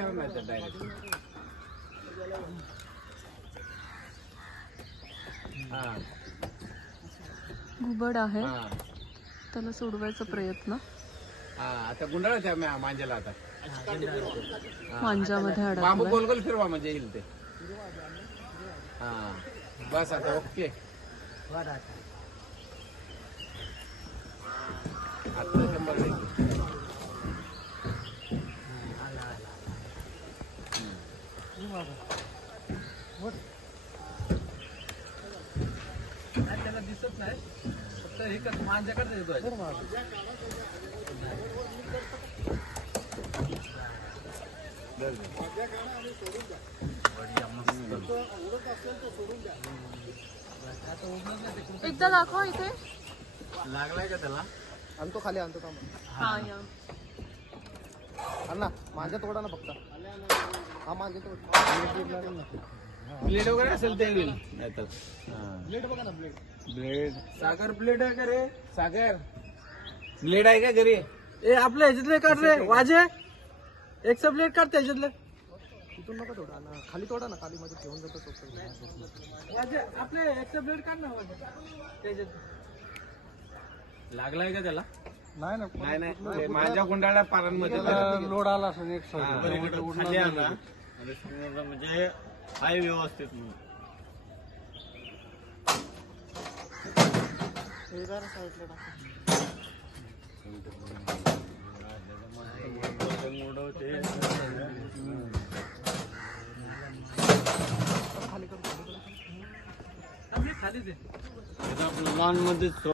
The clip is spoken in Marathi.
करा नाही तर डायरेक्ट हा घुबड आहे. हा. त्याला सोडवायचा प्रयत्न. हा आता आहे मांजाला आता. हा. मांजामध्ये बांबू अडकलाय. गोल गोल फिरवा म्हणजे येईल ते. हा बस आता ओके. आता. त्याला दिसत नाही फक्त हे कर माझ्याकडे येतोय एकदा दाखवा इथे लागलाय का त्याला? आणतो खाली आणतो थांब. हा या अण्णा माझ्या तोडा ना फक्त. हा माझ्या तोड. ब्लेड वगैरे असेल ते येईल नाहीतर ब्लेड बघा ना ब्लेड ब्लेड सागर ब्लेड आहे का रे? सागर. ब्लेड आहे का घरी? ए आपल्या ह्याच्यातले काढ रे वाजे. एक सबलेट काढ त्याच्यातले तिथून नका तोडा ना खाली तोडा ना खाली मध्ये ठेवून जातो तो वाजे आपले एक सबलेट काढ ना वाजे. त्याच्यात लागलाय का त्याला? नाही ना नाही नाही ते माझ्या गुंडाळ्या पारांमध्ये लोड आला असं एक हा. खाली आला आणि समोर म्हणजे हाय व्यवस्थित म्हणून खाली दे लॉनमध्ये